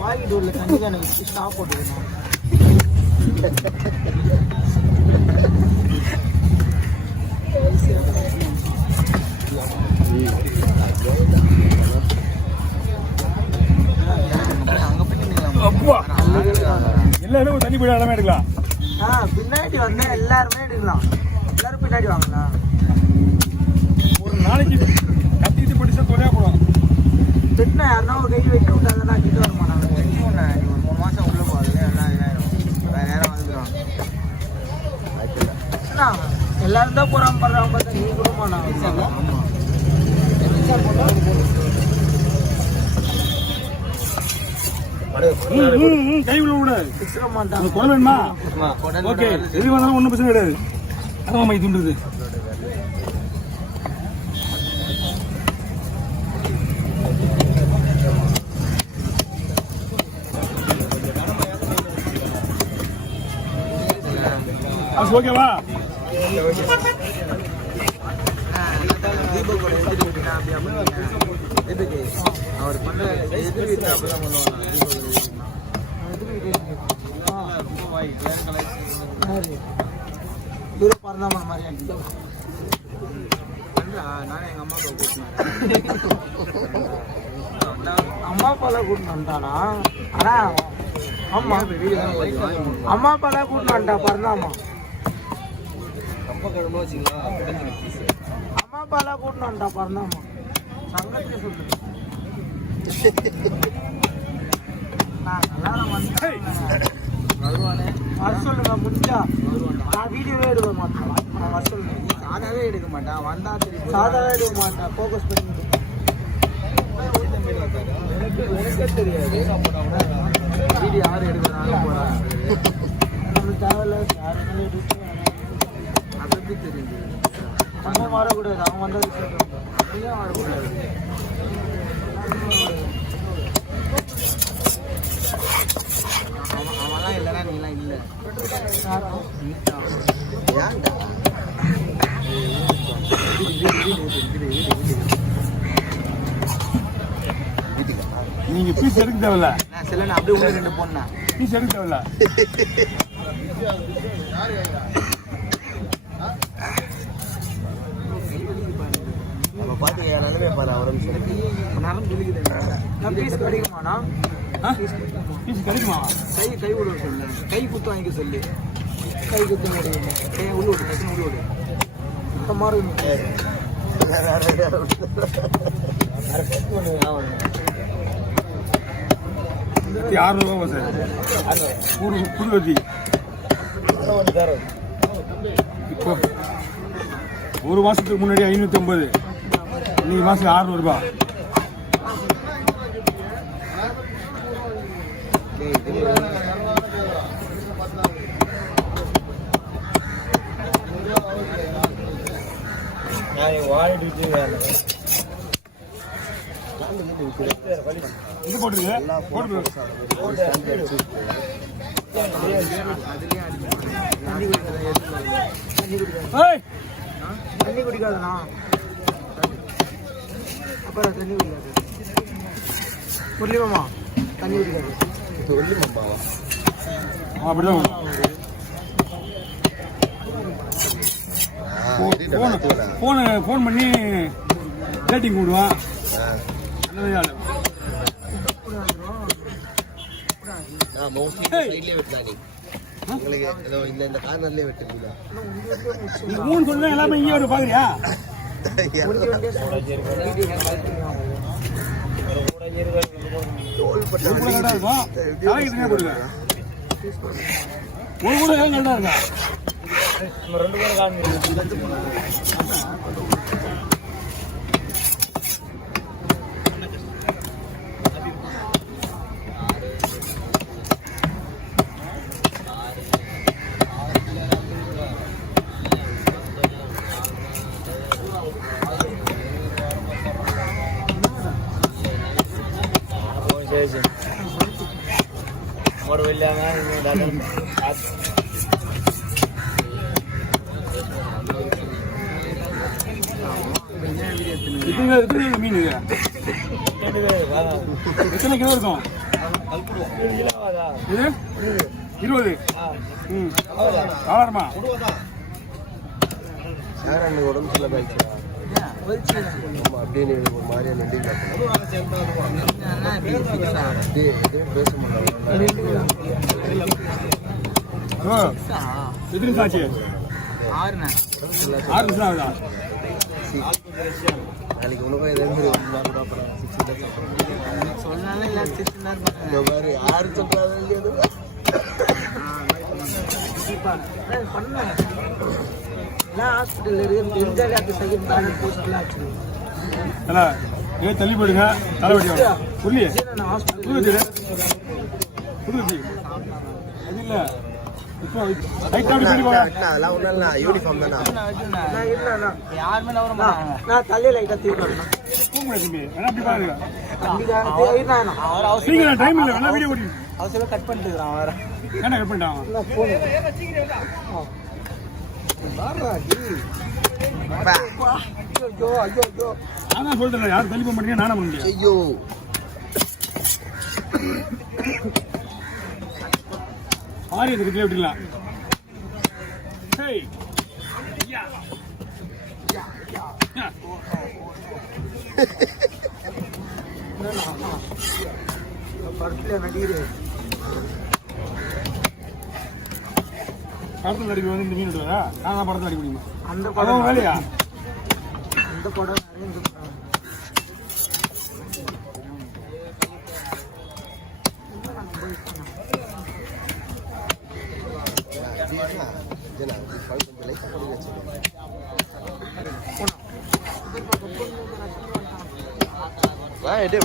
வாங்கி டோர்ல தண்ணி தானே வச்சு ஸ்டாப் போட்டுக்கணும். எல்லாரும் தண்ணி போய் எல்லாமே எடுக்கலாம். பின்னாடி வந்தா எல்லாருமே எடுக்கலாம். எல்லாரும் பின்னாடி வாங்கண்ணா. ஒரு நாளைக்கு கத்திட்டு படிச்சா தொலையா போடும். பெண்ணா யாருன்னா ஒரு கை வெட்டி விட்டாங்கன்னா கிட்ட வர மாட்டாங்க. ஒரு 3 மாசம் உள்ள போகுது எல்லாம் இதாயிரும். வேற நேரம் வந்துடுவாங்க. எல்லாரும் தான் போறாங்க பண்றாங்க பார்த்தா நீ கூட மாட்டாங்க. கை உள்ள விடாது. குடல் வேணுமா? ஓகே, எது வேணாலும் ஒன்றும் பிரச்சனை கிடையாது. அதான் மை துண்டுது. ஓகேவா? அவர் பண்ண எதிர் வீட்டு அப்படிதான் பண்ணுவாங்க. அம்மா அப்பாலாம் கூட்டிட்டு வந்துட்டானா? ஆனா அம்மா அம்மா அப்பாலாம் கூட்டிட்டு வந்துட்டா பறந்தாமா. அம்மா அப்பாலாம் கூட்டிட்டு வந்துட்டா பறந்தாமா. சங்கத்தை சொல்லு. வர சொல்லுங்க முடிஞ்சா. நான் வீடியோவே எடுக்க மாட்டேன். நான் வர சொல்லுங்க. சாதாவே எடுக்க மாட்டேன். வந்தா தெரியும். சாதாவே எடுக்க மாட்டேன். ஃபோக்கஸ் பண்ணி எனக்கே தெரியாது. வீடியோ யார் எடுக்கிறாங்க போறாங்க. நம்மளுக்கு தேவையில்ல. அது எப்படி தெரியுது? நம்ம வரக்கூடாது. அவன் வந்தது நீயும் வரக்கூடாது. அவன்லாம் இல்லைனா நீலாம் இல்லை. நீங்க பீஸ் எடுக்க தேவையில்ல. நான் சில அப்படியே உள்ள 2 போனேன். பீஸ் எடுக்க தேவையில்ல. நம்ம பாத்து யாராலே பாரு அவரும் சொல்லி. நானும் சொல்லிக்கிறேன். நான் பீஸ் கிடைக்குமாண்ணா? பீஸ் கிடைக்குமா? கை விட சொல்லு. கை குத்து வாங்கிக்க சொல்லு. கை குத்து முடியும். கை உள்ள விடு. கட்டி உள்ள விடு. சுத்தமாக இருக்கும். 600 சார். புது வத்தி இப்போ ஒரு மாசத்துக்கு முன்னாடி 550. இன்னைக்கு மாசம் 600 ரூபாய். இது போட்டுருக்கு. தண்ணி குடிக்காதுண்ணா. அப்புறம் தண்ணி குடிக்காது. முரளிமாமா தண்ணி குடிக்காது. அப்படிதான் ஃபோன் பண்ணி ரேட்டிங் போடுவான். எல்லாமே இங்கே ஒரு பாக்குறியா? ஒரு கூட நல்லா இருக்கா? 2 பேரும் காணும். और వెళ్ళామా மீன் எத்தனை கிலோ இருக்கும் இது 20. ஆமாம் சார் அன்னைக்கு உடம்பு சொல்ல போயிடுச்சு அப்படியே ஒரு மாதிரியா நெண்டி பேச மாட்டாங்க. எத்தனை சாட்சி 6 நிமிஷம் ஆகுதா? நாளைக்கு உனக்கும் எதாவது யாரு சொல்றாங்க தள்ளி போயிடுங்க தலைவடி புரியலையே புது இல்ல இப்போ அதெல்லாம் ஒன்றும் இல்லை யூனிஃபார்ம் தானே நான் தள்ளி லைட்டா தீவிரம் டைம் இல்லை வேணா வீடியோ ஓடி அவசரம் கட் பண்ணிட்டு இருக்கிறான் வேற என்ன கட் பண்ணிட்டான் நான் சொல்றேன் யாரும் தள்ளி போக மாட்டீங்க நானும் பண்ண முடியும். ஐயோ மாறி இதுக்கு எப்படிலாம் படத்துல நடிகர் படத்தில் நடிக்க வந்து இந்த மீன் விடுவதா? நான் படத்தில் நடிக்க முடியுமா? அந்த படம் வேலையா? அந்த படம்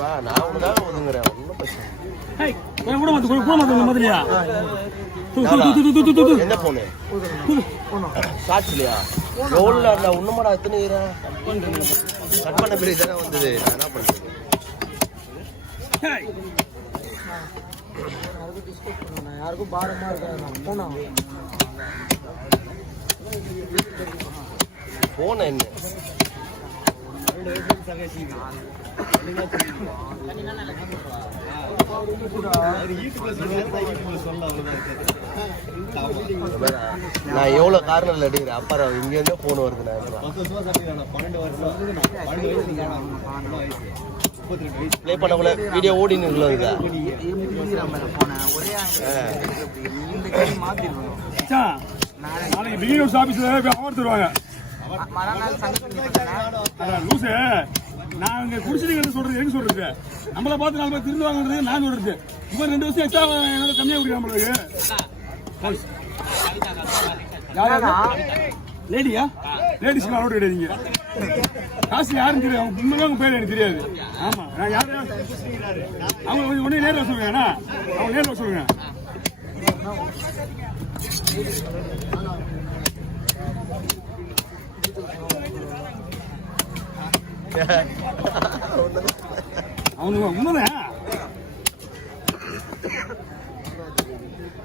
வா நான் உனக்காக ஒதுங்குறேன் ஒன்றும் பிரச்சனை என்ன போனு காட்டுலையா எவ்வளோ அந்த உன்னமாடா எத்தனை கட் பண்ண பிறகு தானே வந்தது நான் என்ன பண்ணுறது யாருக்கும் பாரமா இருக்காது போனா போன என்ன நான் எவ்வளவு காரணம் எடுக்கிறேன் அப்புறம் இங்க இருந்தே போன் வருது பிளே பண்ணக்குள்ள வீடியோ ஓடின்னு நாளைக்கு பிகினர்ஸ் ஆபீஸ்ல அவார்டு தருவாங்க. லூசு நான் இங்க குடிச்சிட்டு சொல்றது எங்க சொல்றது நம்மளை பார்த்து 4 பேர் திருந்துவாங்கன்றது நான் சொல்றது. இப்போ 2 வருஷம் எக்ஸ்ட்ரா என்னோட கம்மியா குடிக்க நம்மளுக்கு லேடியா லேடிஸ்க்கு அலோட் கிடையாதுங்க. காசு யாரும் தெரியாது அவங்க உண்மையாக உங்க பேர் எனக்கு தெரியாது. ஆமா நான் யாரு அவங்க உடனே நேரில் சொல்லுங்க அவங்க நேரில் சொல்லுங்க. அவனுங்க உண்மைதான்.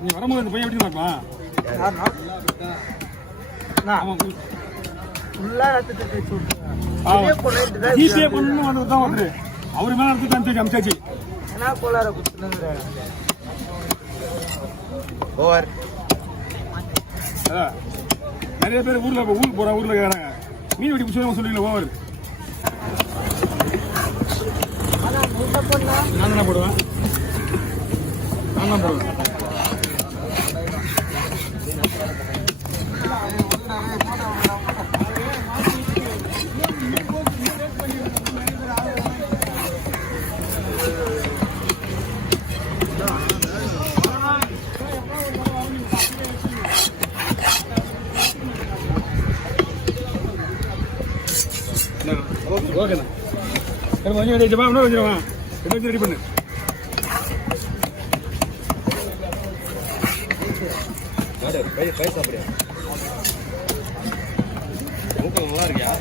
நீ வரும்போது அந்த பையன் எப்படி பார்ப்பான்? ஜிபே பண்ணணும் வந்து தான் வந்து அவரு மேல எடுத்து அமிச்சாச்சு. நிறைய பேர் ஊருக்கு போறாங்க ஊர்ல கேட்கறாங்க மீன் வெடி பிடிச்சவங்க சொல்லுவீங்களா ஓவர் நான் என்ன போடுவேன் நான் தான் போடுவேன். ஓகேண்ணா கொஞ்சம் ரெடி இன்னும் கொஞ்சம் ரெடி பண்ணு. சாப்பிடுறியா நல்லா இருக்கியா?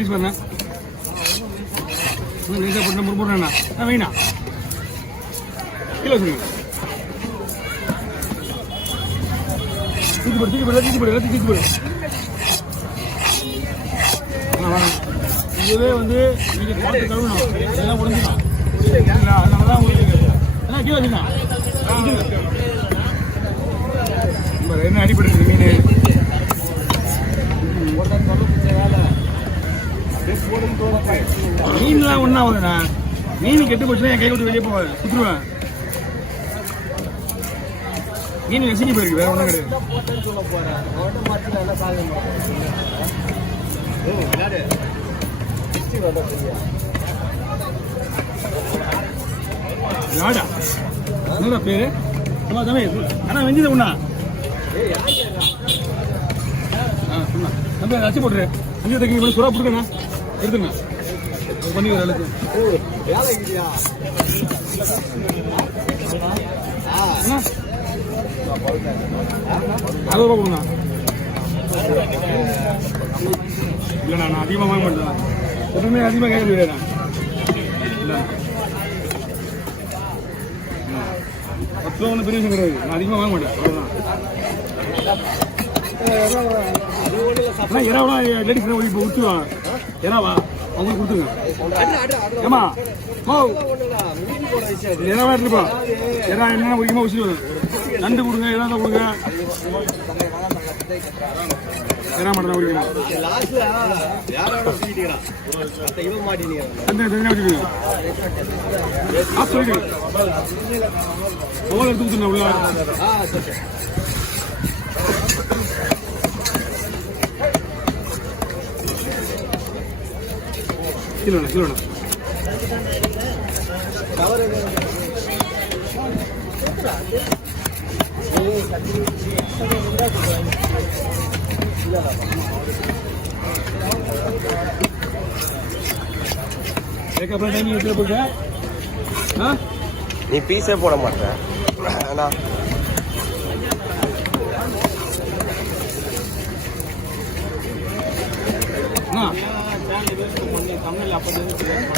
பீஸ் பண்ண லேசாக போட்டு முறுமுறுண்ணா வைண்ணா கிலோ சொல்லுங்க தூக்கி போடு தூக்கி போடு இதுவே வந்து நீங்க பார்த்து கழுவணும் எல்லாம் உடஞ்சிடும் அதனால தான் உங்களுக்கு என்ன கீழே வச்சுண்ணா என்ன அடிபடுது மீன் மீன்லாம் ஒன்றும் ஆகுதுண்ணா மீன் கெட்டு போச்சுன்னா என் கை விட்டு வெளியே போவாது சுற்றுவேன் மீன் நெசிஞ்சு போயிருக்கு வேற ஒன்றும் கிடையாது யாடா என்னடா பேரு தம்பி அண்ணா வெஞ்சது ஒண்ணா தம்பி அதை அச்சு போட்டுரு அஞ்சு தைக்க பண்ணி சுறா போட்டுக்கண்ணா எடுத்துங்க பண்ணி ஒரு அளவுக்கு அது ரூபா கொடுங்க இல்லைண்ணா நான் அதிகமாக வாங்க மாட்டேன் எப்பவுமே அதிகமாக கேட்க முடியாதுண்ணா இல்லை 10 ரூபா ஒன்றும் பெரிய விஷயம் கிடையாது நான் அதிகமாக வாங்க மாட்டேன் அவ்வளோதான் இறாவெல்லாம் லேடிஸ் இப்போ கொடுத்துருவான் இறாவா அவங்களுக்கு கொடுத்துருங்க ஏமா ஓ இறாவா இருக்குப்பா இறா என்னென்ன முக்கியமாக வச்சுட்டு நண்டு கொடுங்க இறா தான் கொடுங்க இறா மட்டும் தான் குடிக்கணும் எடுத்து கொடுத்துருந்தேன் உள்ள கிலோண்ணா நீ பீஸே போட மாட்டேன்